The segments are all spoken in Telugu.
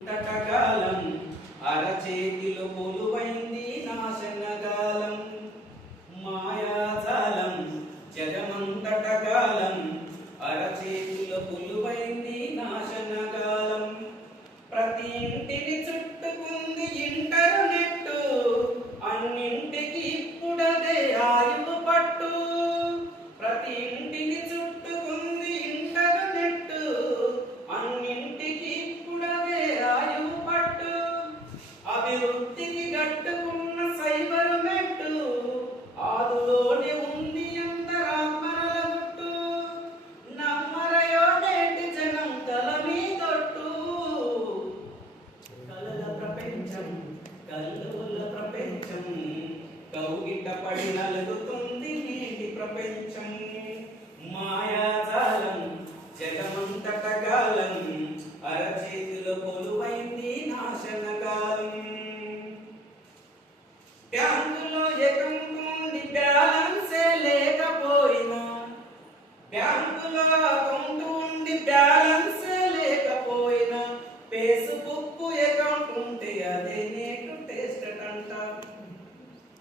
ఇంతకాలం అరచేతిలో కొలువైంది నా శనగాలం Hallelujah.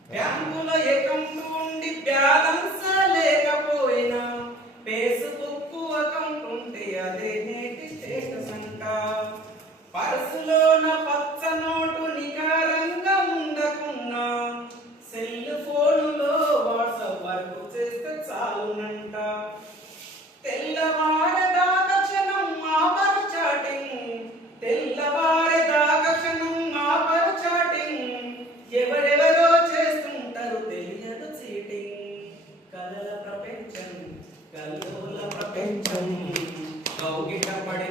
బ్యాంకుల అకౌంట్ ఉండి బ్యాలెన్స్ లేకపోయినా ఫేస్బుక్ అకౌంట్ ఉంటే అదే నేటి స్టేటస్ అంట పర్సులోన పచ్చ నోటు నికారంగా ఉండకున్నా సెల్ ఫోన్లో వాట్సాప్ వరకు చేస్తే చాలునంట. తెల్లవా ಟೆನ್ಷನ್ ಗೌಗಿಟ ಪಡಿ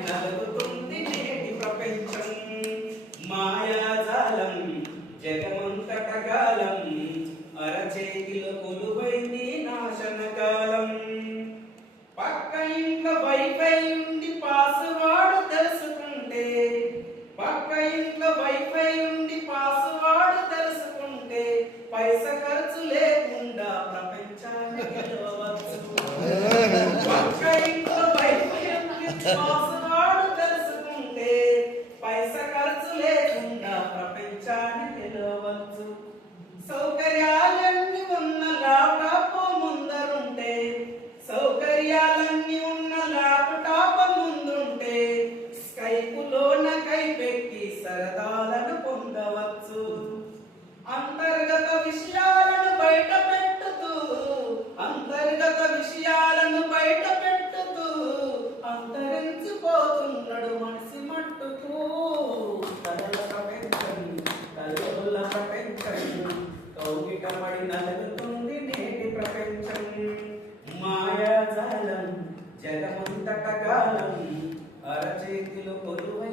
por